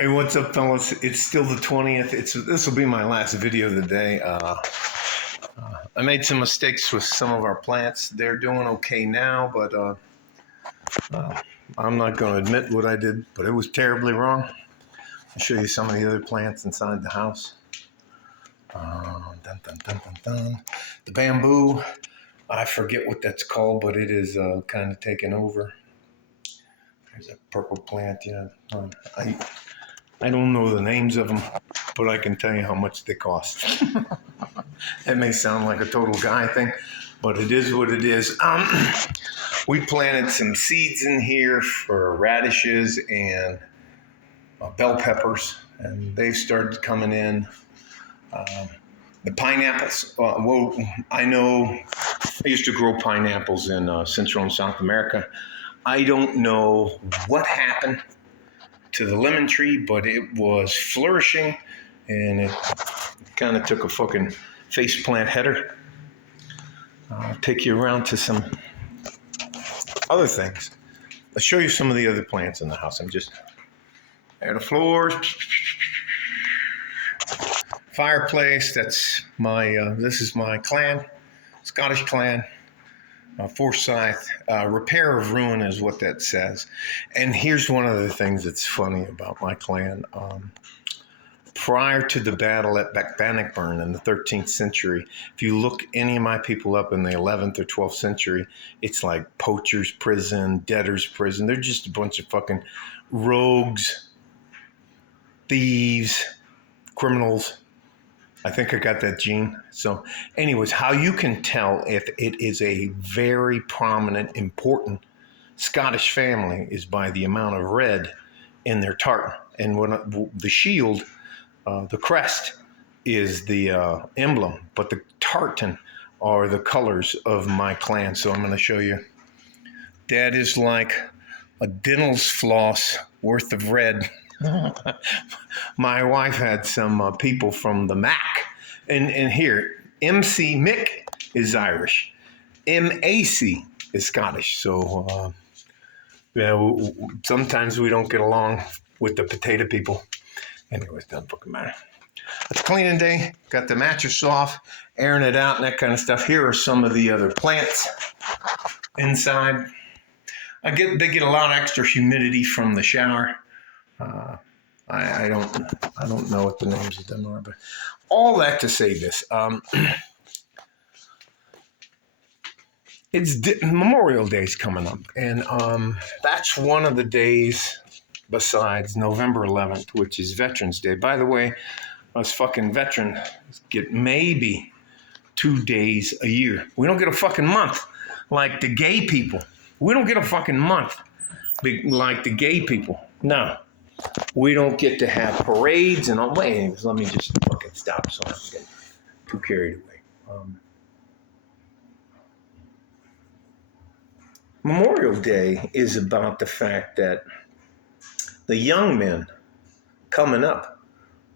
Hey, what's up, fellas? It's still the 20th. This will be my last video of the day. I made some mistakes with some of our plants. They're doing okay now, but I'm not going to admit what I did, but it was terribly wrong. I'll show you some of the other plants inside the house. Dun, dun, dun, dun, dun. The bamboo, I forget what that's called, but it is kind of taken over. There's a purple plant, I don't know the names of them, but I can tell you how much they cost. That may sound like a total guy thing, but it is what it is. We planted some seeds in here for radishes and bell peppers, and they've started coming in. The pineapples, I know I used to grow pineapples in Central and South America. I don't know what happened to the lemon tree, but it was flourishing, and it kind of took a fucking faceplant header. I'll take you around to some other things. I'll show you some of the other plants in the house. I'm just there. The floors, fireplace. That's my. This is my clan, Scottish clan. Forsyth, repair of ruin is what that says. And here's one of the things that's funny about my clan. Prior to the battle at Bannockburn in the 13th century, if you look any of my people up in the 11th or 12th century, it's like poachers' prison, debtors' prison. They're just a bunch of fucking rogues, thieves, criminals. I think I got that gene. So anyways, how you can tell if it is a very prominent, important Scottish family is by the amount of red in their tartan. And when the shield, the crest is the emblem, but the tartan are the colors of my clan. So I'm going to show you. That is like a dental's floss worth of red. My wife had some people from the Mac, and here MC Mick is Irish, MAC is Scottish. So sometimes we don't get along with the potato people. Anyways, doesn't fucking matter. It's cleaning day. Got the mattress off, airing it out, and that kind of stuff. Here are some of the other plants inside. They get a lot of extra humidity from the shower. I don't know what the names of them are, but all that to say this. It's Memorial Day's coming up, and that's one of the days besides November 11th, which is Veterans Day. By the way, us fucking veterans get maybe 2 days a year. We don't get a fucking month like the gay people. We don't get a fucking month like the gay people. No. We don't get to have parades and all. Wait, anyways, let me just fucking stop so I don't get too carried away. Memorial Day is about the fact that the young men coming up,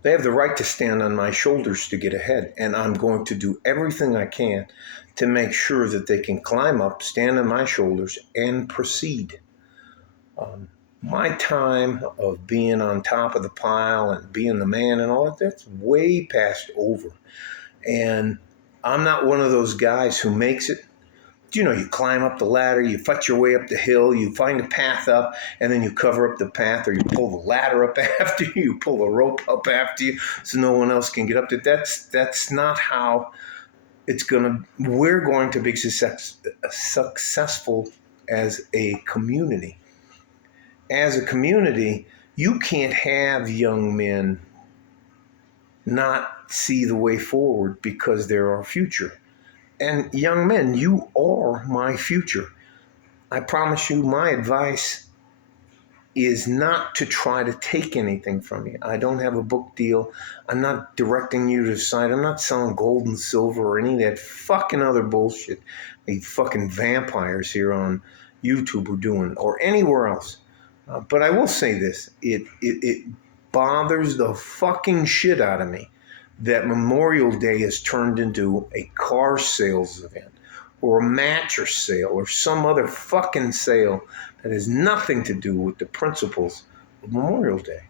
they have the right to stand on my shoulders to get ahead. And I'm going to do everything I can to make sure that they can climb up, stand on my shoulders, and proceed. My time of being on top of the pile and being the man and all that's way past over. And I'm not one of those guys who makes it. You know, you climb up the ladder, you fight your way up the hill, you find a path up, and then you cover up the path, or you pull the ladder up after you, you pull the rope up after you so no one else can get up to it. That's not how we're going to be successful as a community. As a community, you can't have young men not see the way forward because they're our future. And young men, you are my future. I promise you, my advice is not to try to take anything from you. I don't have a book deal. I'm not directing you to the site. I'm not selling gold and silver or any of that fucking other bullshit these fucking vampires here on YouTube are doing, or anywhere else. But I will say this, it bothers the fucking shit out of me that Memorial Day has turned into a car sales event or a mattress sale or some other fucking sale that has nothing to do with the principles of Memorial Day.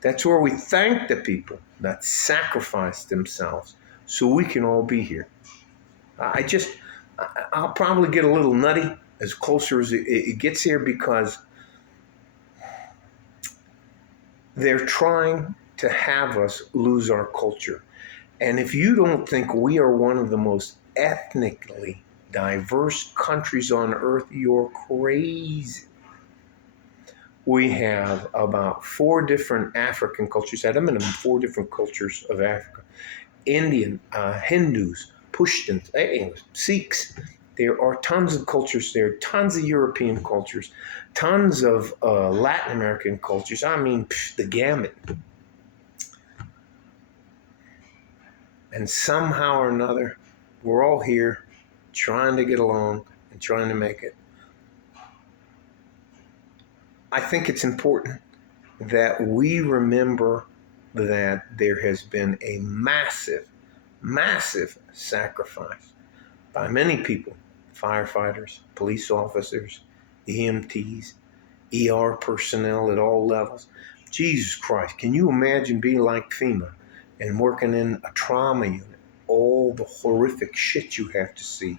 That's where we thank the people that sacrificed themselves so we can all be here. I just, I'll probably get a little nutty as closer as it gets here because they're trying to have us lose our culture. And if you don't think we are one of the most ethnically diverse countries on earth, you're crazy. We have about 4 different African cultures, at a minimum 4 different cultures of Africa. Indian, Hindus, Pashtuns, Sikhs. There are tons of cultures there, tons of European cultures, tons of Latin American cultures. I mean, the gamut. And somehow or another, we're all here trying to get along and trying to make it. I think it's important that we remember that there has been a massive, massive sacrifice by many people, firefighters, police officers, EMTs, ER personnel at all levels. Jesus Christ, can you imagine being like FEMA and working in a trauma unit? All the horrific shit you have to see.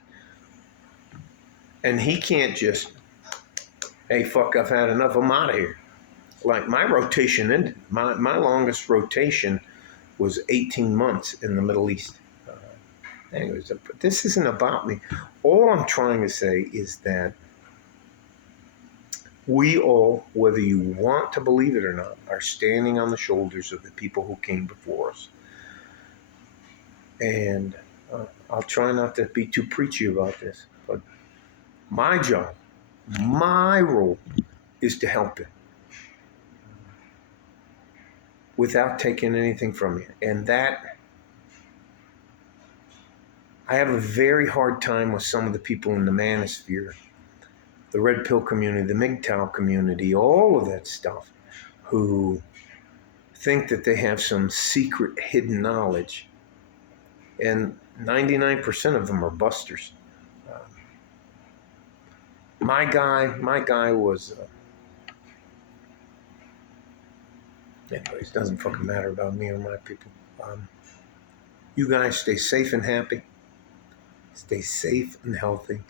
And he can't just, hey, fuck, I've had enough, I'm out of here. Like my rotation ended. My longest rotation was 18 months in the Middle East. Anyways, but this isn't about me. All I'm trying to say is that we all, whether you want to believe it or not, are standing on the shoulders of the people who came before us. And I'll try not to be too preachy about this, but my job, my role is to help you without taking anything from you. And that, I have a very hard time with some of the people in the manosphere, the red pill community, the MGTOW community, all of that stuff, who think that they have some secret hidden knowledge. And 99% of them are busters. My guy was, anyways, doesn't fucking matter about me or my people. You guys stay safe and happy. Stay safe and healthy.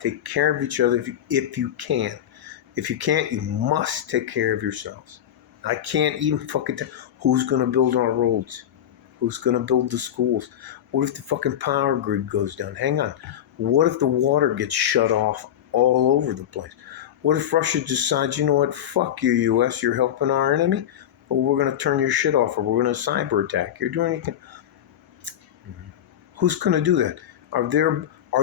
Take care of each other if you can. If you can't, you must take care of yourselves. I can't even fucking tell who's going to build our roads. Who's going to build the schools? What if the fucking power grid goes down? Hang on. What if the water gets shut off all over the place? What if Russia decides, you know what, fuck you, U.S., you're helping our enemy? Or we're going to turn your shit off, or we're going to cyber attack. You're doing anything. Who's going to do that? Are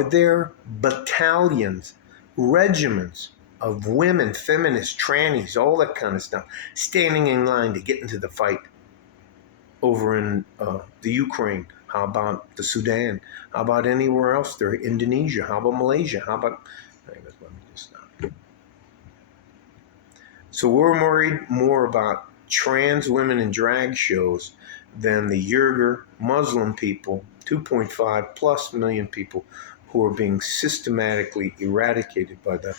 there battalions, regiments of women, feminists, trannies, all that kind of stuff, standing in line to get into the fight over in the Ukraine? How about the Sudan? How about anywhere else there? Indonesia? How about Malaysia? How about... Anyways, let me just stop. So we're worried more about trans women in drag shows than the Uyghur Muslim people, 2.5 plus million people who are being systematically eradicated by the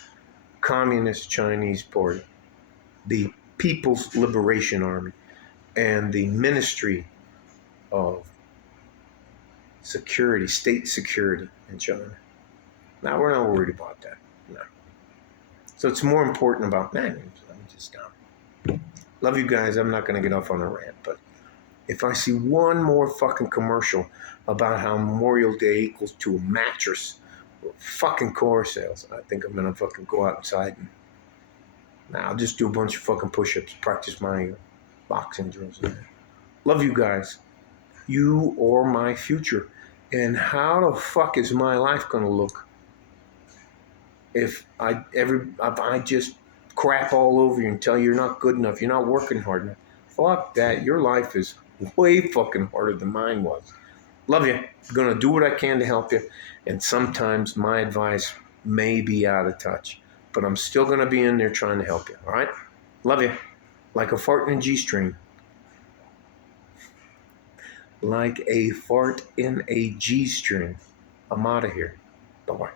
Communist Chinese Party, the People's Liberation Army, and the Ministry of Security, State Security in China. Now, we're not worried about that. No. So it's more important about, let me just stop. Love you guys. I'm not going to get off on a rant, but if I see one more fucking commercial about how Memorial Day equals to a mattress or fucking car sales, I think I'm going to fucking go outside and I'll just do a bunch of fucking push-ups, practice my boxing drills. Love you guys. You are my future. And how the fuck is my life going to look if I just crap all over you and tell you you're not good enough, you're not working hard enough? Fuck that. Your life is way fucking harder than mine was. Love you. I'm going to do what I can to help you. And sometimes my advice may be out of touch, but I'm still going to be in there trying to help you. All right? Love you. Like a fart in a G-string. Like a fart in a G-string. I'm out of here. Bye-bye.